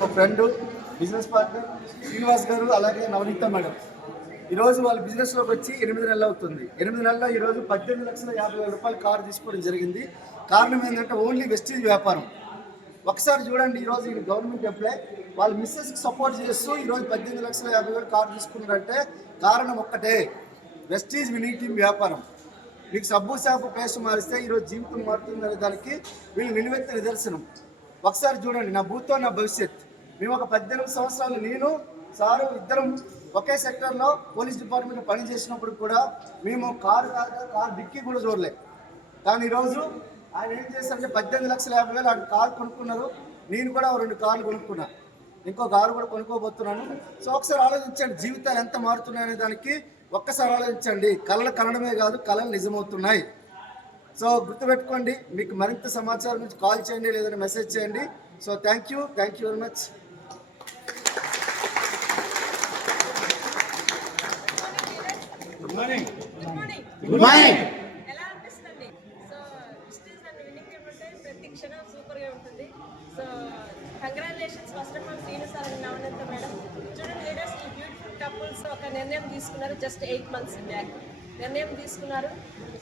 మా friend business partner Srinivas గారు అలాగే నవనీత మేడం ఈరోజు వాళ్ళ బిజినెస్లోకి వచ్చి 8 నెలలు అవుతుంది. 8 నెలల్లో ఈరోజు 18,50,000 రూపాయలు కారు తీసుకోవడం జరిగింది. కారణం ఏంటంటే ఓన్లీ వెస్టీజ్ వ్యాపారం. ఒకసారి చూడండి, ఈరోజు ఈ గవర్నమెంట్ ఎంప్లాయ్ వాళ్ళ మిస్సెస్కి సపోర్ట్ చేస్తూ ఈరోజు 18,50,000 కారు తీసుకున్నారంటే కారణం ఒక్కటే, వెస్టీజ్ వినింగ్ టీమ్ వ్యాపారం. మీకు సబ్బు షాపు పేస్ట్ మారిస్తే ఈరోజు జీవితం మారుతుందనే దానికి వీళ్ళు నిలువెత్త నిదర్శనం. ఒకసారి చూడండి, నా భూతో నా భవిష్యత్. మేము ఒక 18 సంవత్సరాలు నేను సారు ఇద్దరం ఒకే సెక్టర్లో పోలీస్ డిపార్ట్మెంట్లో పనిచేసినప్పుడు కూడా మేము కారు డిక్కీ కూడా చూడలేదు. కానీ ఈరోజు ఆయన ఏం చేశారంటే 18,50,000 ఆయన కారు కొనుక్కున్నారు. నేను కూడా 2 కార్లు కొనుక్కున్నా, ఇంకో కారు కూడా కొనుక్కోబోతున్నాను. సో ఒకసారి ఆలోచించండి, జీవితాలు ఎంత మారుతున్నాయనే దానికి ఒక్కసారి ఆలోచించండి. కళలు కనడమే కాదు, కళలు నిజమవుతున్నాయి. సో గుర్తుపెట్టుకోండి, మీకు మరింత సమాచారం నుంచి కాల్ చేయండి లేదంటే మెసేజ్ చేయండి. So thank you very much. Good morning. ఎలా అనిపిస్తుంది? So Vestige and winning team అంటే ప్రతి క్షణం సూపర్గా ఉంటుంది. So congratulations first of all Srinu sir and Navaneetha madam. చూడండి లీడర్స్, ఈ బ్యూటిఫుల్ కపుల్స్ ఒక నిర్ణయం తీసుకున్నారు. జస్ట్ 8 months బ్యాక్ నిర్ణయం తీసుకున్నారు.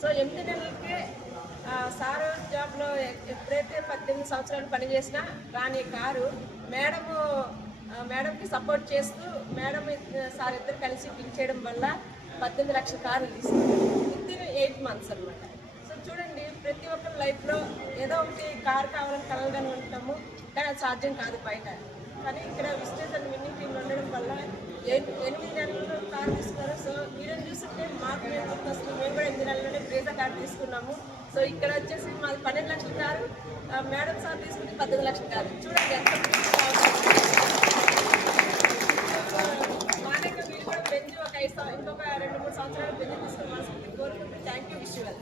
సో 8 నెలలకే సారు జాబ్లో ఎప్పుడైతే 18 సంవత్సరాలు పనిచేసినా రాని కారు మేడంకి సపోర్ట్ చేస్తూ మేడం సార్ ఇద్దరు కలిసి పిక్ చేయడం వల్ల 18 లక్షల కారు తీసుకున్నారు. వితిన్ 8 months అనమాట. సో చూడండి, ప్రతి ఒక్కరి లైఫ్లో ఏదో ఒకటి కారు కావాలని కలగానే ఉంటాము, కానీ అది సాధ్యం కాదు బయట. కానీ ఇక్కడ విస్టేజ్ అండ్ విన్నింగ్ టీంలో ఉండడం వల్ల 8 నెలల్లో కారు తీసుకున్నారు. సో మీరు చూస్తుంటే మాకు వస్తుంది, మేము కూడా 8 నెలల్లోనే బ్రేజా కారు తీసుకున్నాము. సో ఇక్కడ వచ్చేసి మాది 12 లక్షల కారు, మేడం సార్ తీసుకుంటే 18 లక్షల కారు. చూడండి ఎంత మానేక వీళ్ళు కూడా పెంచి ఇంకొక 2-3 సంవత్సరాలు పెంచి తీసుకుని మనసు కోరుకుంటే థ్యాంక్ యూ విషువల్.